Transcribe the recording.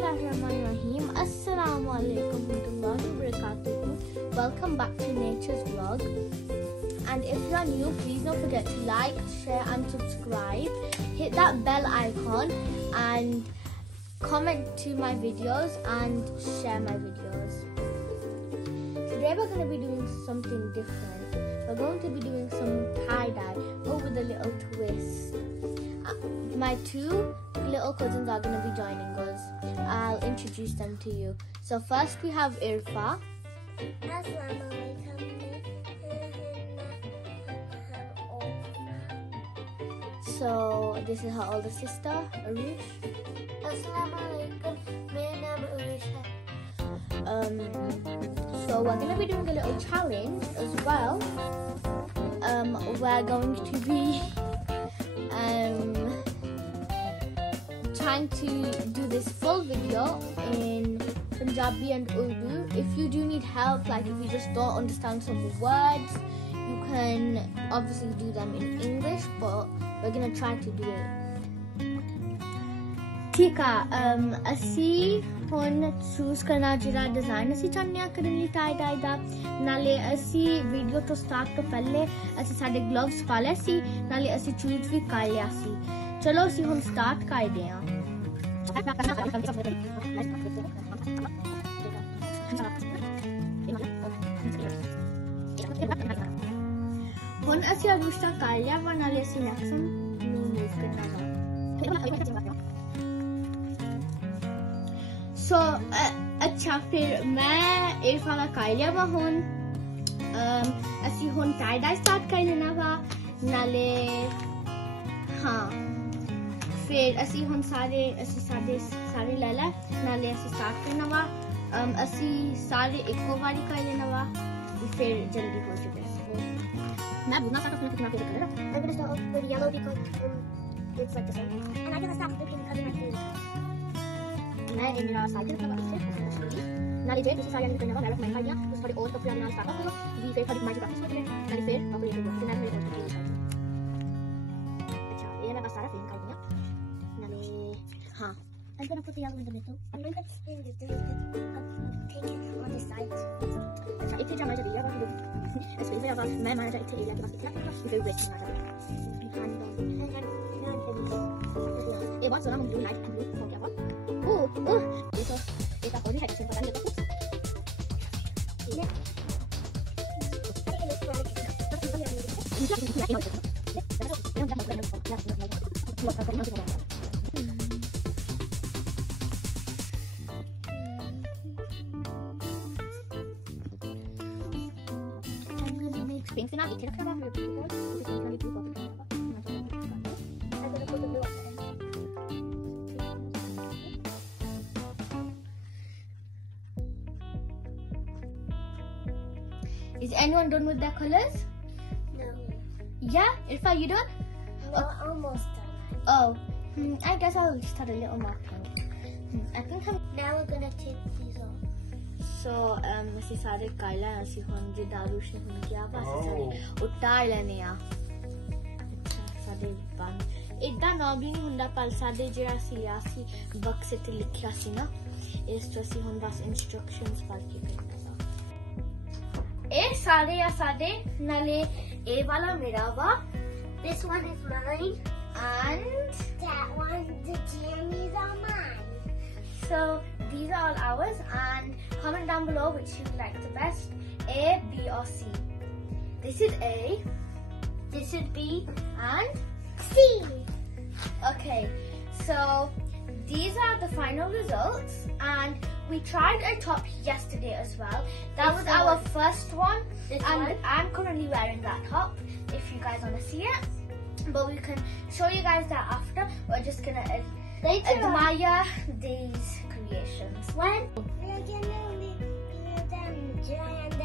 Bismillahirrahmanirrahim. Assalamu alaikum warahmatullahi wabarakatuh. Welcome back to Nature's Vlog. And if you're new, please don't forget to like, share and subscribe. Hit that bell icon and comment to my videos and share my videos. Today we're going to be doing something different. We're going to be doing some tie-dye, but with a little twist. My two little cousins are going to be joining us. I'll introduce them to you. So first we have Irfa. So this is her older sister, Arush. Assalamualaikum. My name is Arush. So we're going to be doing a little challenge as well. We're going to be trying to do this full video in Punjabi and Urdu. If you do need help, like if you just don't understand some words, you can obviously do them in English, but we're gonna try to do it. ठीक है, ਅਸੀਂ ਹੁਣ choose ਕਰਨਾ ਜਿਹੜਾ design ਅਸੀਂ ਚਾਹੁੰਦੇ ਆ ਕਰਨ ਲਈ ਟਾਈ ਡਾਈ ਦਾ। ਨਾਲੇ ਅਸੀਂ ਵੀਡੀਓ ਤੋਂ ਸਟਾਰਟ ਤੋਂ ਪਹਿਲੇ ਅਸੀਂ ਸਾਡੇ ਗਲਵਸ ਪਾ ਲਏ ਸੀ, ਨਾਲੇ ਅਸੀਂ ਚੂਜ਼ ਵੀ ਕਰ ਲਿਆ ਸੀ। ਚਲੋ ਅਸੀਂ ਹੁਣ ਸਟਾਰਟ ਕਰਦੇ ਹਾਂ। ਹੁਣ ਅਸੀਂ ਅਰੁਸ਼ਾ ਕਰ ਲਿਆ ਵਾ, ਨਾਲੇ ਅਸੀਂ ਨੈਕਸਟ ਨੂੰ ਮੂਵ ਕਰਨਾ ਵਾ। ਸੋ ਅੱਛਾ, ਫਿਰ ਮੈਂ ਇਰਫਾ ਦਾ ਕਰ ਲਿਆ ਵਾ। ਹੁਣ ਅਸੀਂ ਹੁਣ ਟਾਈ ਡਾਈ ਸਟਾਰਟ ਕਰ ਲੈਣਾ ਵਾ। ਨਾਲੇ ਹਾਂ, ਫਿਰ ਅਸੀਂ ਹੁਣ ਸਾਰੇ ਲੈ ਲੈ, ਨਾਲੇ ਅਸੀਂ ਸਟਾਰਟ ਕਰਨਾ ਵਾ। ਅਸੀਂ ਸਾਰੇ ਇੱਕੋ ਵਾਰੀ ਕਰ ਲੈਣਾ ਵਾ, ਫਿਰ ਜਲਦੀ ਹੋ ਜਾਵੇ। ਮੈਂ ਬੁਨਾ ਸਾਡਾ ਕਿੰਨਾ ਫਿਰ ਕਰਾਂ। I'm gonna start off with yellow because it's like the same. And I'm gonna start with pink because it's my favorite. मैं इन मेरा साइकिल का इससे नाले जे दूसरी सारी यानी करने वाला मैं आइडिया उस पर और कपड़े नाल स्टार्ट करो वी फिर थोड़ी माइक प्रैक्टिस करते हैं नाले फिर आप ये करो फिर मैं और की स्टार्ट। अच्छा, ये मैं बस सारा फिल्म कर दिया नाले। हां, I'm gonna put the yellow in the middle. I'm going to spin this take it on the sides. अच्छा, एक चीज मैं दिया बाकी इस फिर अब मैं माना जाए एरिया के पास कितना फिर ब्रेक मार जाए। ये बहुत सोना मुझे लाइट ब्लू हो गया बहुत। ये तो एक और भी है जिसमें पता नहीं लगता पिंक ना इधर रखा हुआ है Is anyone done with their colors? No. Yeah, Irfa, you done? We're almost done. Oh, I guess I'll start a little more pink. I think now we're gonna take these off. So ਅਸੀਂ ਸਾਰੇ ਕਾਲਾ ਅਸੀਂ ਹੁਣ ਜੇ ਦਾਰੂ ਸ਼ ਹੁਣ ਕੀ ਆ ਬਸ ਸਾਰੇ ਉਤਾਰ ਲੈਣੇ ਆ। ਅੱਛਾ, ਸਾਡੇ ਬੰਦ ਇਦਾਂ ਨੋਬਲੀ ਨਹੀਂ ਹੁੰਦਾ, ਪਰ ਸਾਡੇ ਜਿਹੜਾ ਸੀ ਲਿਆ ਸੀ ਬਕਸੇ ਤੇ ਲਿਖਿਆ ਸੀ ਨਾ, ਇਸ ਤੋਂ ਅਸੀਂ ਹੁਣ ਬਸ ਇਨਸਟਰਕਸ਼ਨਸ ਪੜ੍ਹ ਕੇ ਕਰਨਾ। ਇਹ ਸਾਰੇ ਆ ਸਾਡੇ, ਨਾਲੇ ਇਹ ਵਾਲਾ ਮੇਰਾ ਵਾ, This one is mine. and That one, the jammies are mine. so these are all ours, and comment down below which you like the best, A, B or C. This is A, this is B and C. okay, so these are the final results, and we tried a top yesterday as well. That was our first one, and I'm currently wearing that top if you guys want to see it, but we can show you guys that after. We're just gonna admire these creations. When we're gonna leave them dry and